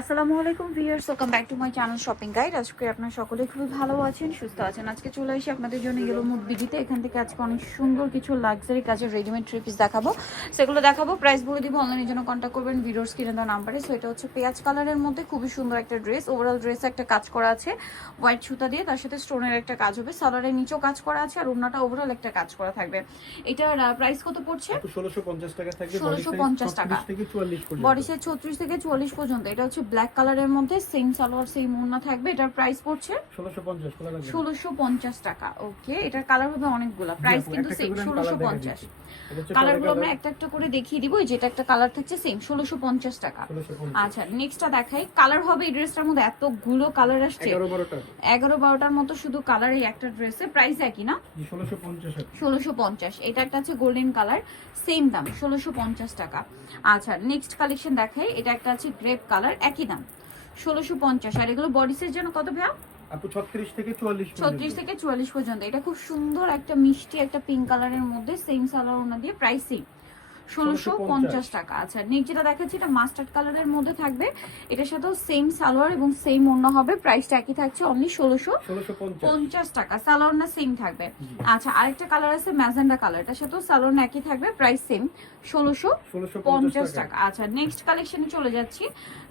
আসসালামু আলাইকুম viewers, welcome back to my channel shopping guide. আজকে আপনারা সকলে খুবই ভালো আছেন, সুস্থ আছেন। আজকে চলে এসে আপনাদের জন্য ইয়েলো মুড বিডিতে এখান থেকে আজকে অনেক সুন্দর কিছু লাক্সারি কাজের রেডিমেড থ্রি পিস দেখাবো। সেগুলো দেখাবো, প্রাইস বলে দিব। অনলাইনের জন্য কন্ট্যাক্ট করবেন ভিডিওর স্ক্রিনে দেওয়া নাম্বারে। সো এটা হচ্ছে পেঁয়াজ কালারের মধ্যে খুবই সুন্দর একটা ড্রেস। ওভারঅল ড্রেসে একটা কাজ করা আছে হোয়াইট সুতা দিয়ে, তার সাথে স্টোনের একটা কাজ হবে। সালোয়ারের নিচেও কাজ করা আছে আর ওড়নাটা ওভারঅল একটা কাজ করা থাকবে। এটার প্রাইস কত পড়ছে? 1650 টাকা থাকবে। 1650 টাকা, 36 থেকে 44 পর্যন্ত। বডি সাইজ 36 থেকে 44 পর্যন্ত। এটা হচ্ছে ব্ল্যাক কালারের মধ্যে, সেম সালোয়ার সেম ওড়না থাকবে। এটার প্রাইস পড়ছে 1650 খোলা লাগবে। 1650 টাকা। ওকে, এটার কালার হবে অনেকগুলা, প্রাইস কিন্তু সেম 1650। কালারগুলো আমরা একটা একটা করে দেখিয়ে দিব। যেটা একটা কালার থাকছে সেম 1650 টাকা। আচ্ছা, নেক্সটটা দেখাই। কালার হবে এই ড্রেসটার মধ্যে এতগুলো কালার আসছে, 11-12টার মতো শুধু কালার এই একটা ড্রেসে। প্রাইস একই না? 1650। এটা একটা আছে গোল্ডেন কালার, সেম দাম 1650 টাকা। আচ্ছা, নেক্সট কালেকশন দেখাই। এটা একটা আছে গ্রেপ কালার, একই দাম 1650। আর এগুলো বডি সাইজ যেন কত ভাইয়া? আপু 36 থেকে 44 পর্যন্ত। 36 থেকে 44 পর্যন্ত। এটা খুব সুন্দর একটা মিষ্টি একটা পিঙ্ক কালারের মধ্যে, সেম সালোয়ার ওনা দিয়ে, প্রাইস সেম 1650 টাকা। আচ্ছা, নেক্সট যেটা দেখাচ্ছি এটা মাস্টার্ড কালারের মধ্যে থাকবে। এটার সাথেও সেম সালোয়ার এবং সেম ওড়না হবে। প্রাইসটা একই থাকছে, অনলি 1650 টাকা। সালোয়ার না সেম থাকবে। আচ্ছা, আরেকটা কালার আছে ম্যাজেন্ডা কালার, এটার সাথেও সালোয়ার না একই থাকবে, প্রাইস সেম 1650 টাকা। আচ্ছা, নেক্সট কালেকশনে চলে যাচ্ছি।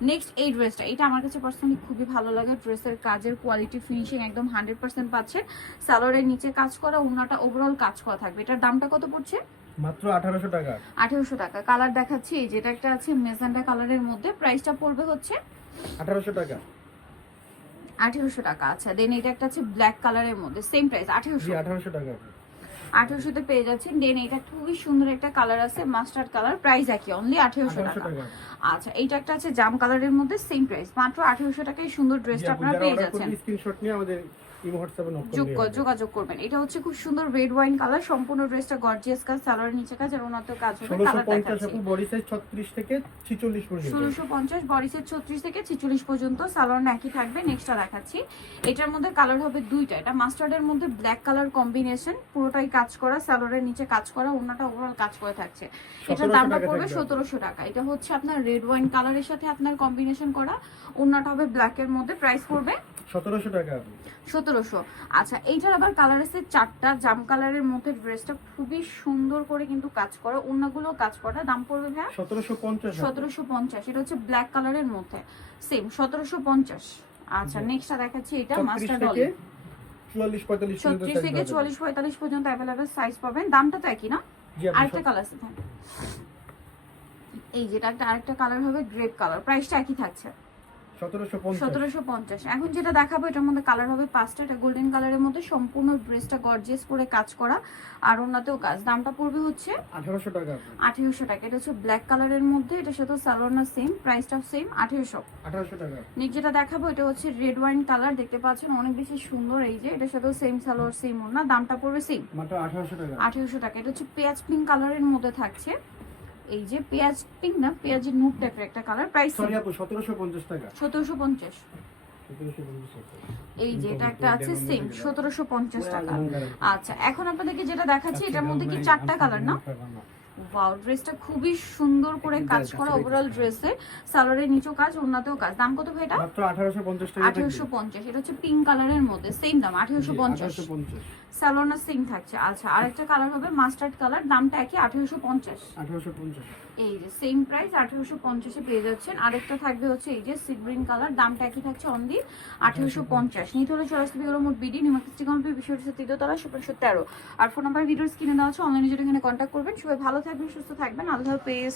নেক্সট এই ড্রেসটা, এটা আমার কাছে পার্সোনালি খুবই ভালো লাগে। ড্রেসের কাজের কোয়ালিটি ফিনিশিং একদম 100% পাচ্ছেন। সালোয়ারের নিচে কাজ করা, ওড়নাটা ওভারঅল কাজ করা থাকবে। এটার দামটা কত পড়ছে? মাত্র 1800 টাকা। 1800 টাকা। কালার দেখাচ্ছি, যেটা একটা আছে মেজেন্ডা কালারের মধ্যে, প্রাইসটা পড়বে হচ্ছে 1800 টাকা। 1800 টাকা। আচ্ছা, দেন এটা একটা আছে ব্ল্যাক কালারের মধ্যে, সেম প্রাইস 1800। 1800 টাকা। 1800 তে পেয়ে যাচ্ছেন। দেন এটা খুবই সুন্দর একটা কালার আছে মাস্টার্ড কালার, প্রাইস একই, অনলি 1800 টাকা। আচ্ছা, এইটা একটা আছে জাম কালারের মধ্যে, সেম প্রাইস, মাত্র 1800 টাকায় সুন্দর ড্রেসটা আপনারা পেয়ে যাচ্ছেন। স্ক্রিনশট নিয়ে আমাদের ইমো হোয়াটসঅ্যাপে নক যোগাযোগ করবেন। এটা হচ্ছে খুব সুন্দর রেড ওয়াইন কালার, সম্পূর্ণ ড্রেসটা গর্জিয়াস কাজ, সালোয়ারের নিচে কাজ আর ওনাতেও কাজ হবে। কালার দেখাচ্ছি। 1650 বডি সাইজ 36 থেকে 46 পর্যন্ত। 1650 বডি সাইজ 36 থেকে 46 পর্যন্ত। সালোয়ার একই থাকবে। নেক্সটটা দেখাচ্ছি। এটার মধ্যে কালার হবে দুইটা। এটা মাস্টার্ডের মধ্যে ব্ল্যাক কালার কম্বিনেশন, পুরোটাই কাজ করা, সালোয়ারের নিচে কাজ করা, ওড়নাটা ওভারঅল কাজ করে থাকছে। এটার দামটা পড়বে 1700 টাকা। এটা হচ্ছে আপনার রেড ওয়াইন কালারের সাথে আপনার কম্বিনেশন করা, ওড়নাটা হবে ব্ল্যাক এর মধ্যে, প্রাইস পড়বে 1700 টাকা। 1700। আচ্ছা, এইটার আবার কালার আছে চারটা। জাম কালারের মধ্যে ড্রেসটা খুবই সুন্দর করে কিন্তু কাজ করা, ওড়নাগুলো কাজ করা। দাম পড়বে ভাইয়া 1750। 1750। এটা হচ্ছে ব্ল্যাক কালারের মধ্যে, সেম 1750। আচ্ছা, নেক্সটটা দেখাচ্ছি। এটা মাস্টার্ড অলিভ, 44-45 36 থেকে 44-45 পর্যন্ত अवेलेबल সাইজ পাবেন। দামটা তো একই না? আরেকটা কালার আছে, এই যেটা একটা আরেকটা কালার হবে গ্রেপ কালার, প্রাইসটা একই থাকছে 1750। এখন যেটা দেখাবো এটার মধ্যে কালার হবে পাঁচটা। এটা গোল্ডেন কালারের মধ্যে, সম্পূর্ণ ড্রেসটা গর্জিয়াস করে কাজ করা আর ওনাতেও কাজ। দামটা পড়বে হচ্ছে 1800 টাকা। 1800 টাকা। এটা হচ্ছে ব্ল্যাক কালারের মধ্যে, এটার সাথে সালোয়ারটা সেম, প্রাইসটাও সেম 1800 টাকা। নেক্সট যেটা দেখাবো এটা হচ্ছে রেড ওয়াইন কালার, দেখতে পাচ্ছেন অনেক বেশি সুন্দর। এই যে এটার সাথেও সেম সালোয়ার সেম ওড়না, দামটা পড়বে সেম মাত্র 1800 টাকা। 1800 টাকা। এটা হচ্ছে পেঁয়াজ পিঙ্ক কালারের মধ্যে থাকছে। এই যে পেঁয়াজ পিঙ্ক না, পেঁয়াজের নুট টাইপের একটা কালার, প্রাইস সরি আপু 1750 টাকা। 1750। 1750 টাকা। এই যে এটা একটা আছে সেম 1750 টাকা। আচ্ছা, এখন আপনাদেরকে যেটা দেখাচ্ছি এটার মধ্যে কি চারটা কালার না? ওয়াও, ড্রেসটা খুবই সুন্দর করে কাজ করা, ওভারঅল ড্রেসে সালোয়ারের নিচেও কাজ, ওড়নাতেও কাজ। দাম কত ভাই এটা? মাত্র 1850 টাকা। 1850। এটা হচ্ছে পিঙ্ক কালারের মধ্যে, সেম দাম 1850। সালোয়ার সেম থাকছে। আচ্ছা, আরেকটা কালার হবে মাস্টার্ড কালার, দামটা একই 1850। এই যে সেম প্রাইস 1850 এ পেয়ে যাচ্ছেন। আরেকটা থাকবে হচ্ছে এই যে সি গ্রিন কালার, দামটা একই থাকছে অনলি 1850। নিতে হলে চলে বিগড় মোট বিডি নিমাকিস্টি কমপ্লিট বিষয়টি 13 তলা 1713। আর ফোন নাম্বার ভিডিওস কিনে দেওয়া আছে, অনলাইনে যদি এখানে কন্ট্যাক্ট করবেন। সবাই ভালো থাকবেন, সুস্থ থাকবেন, আল্লাহ হাফেজ।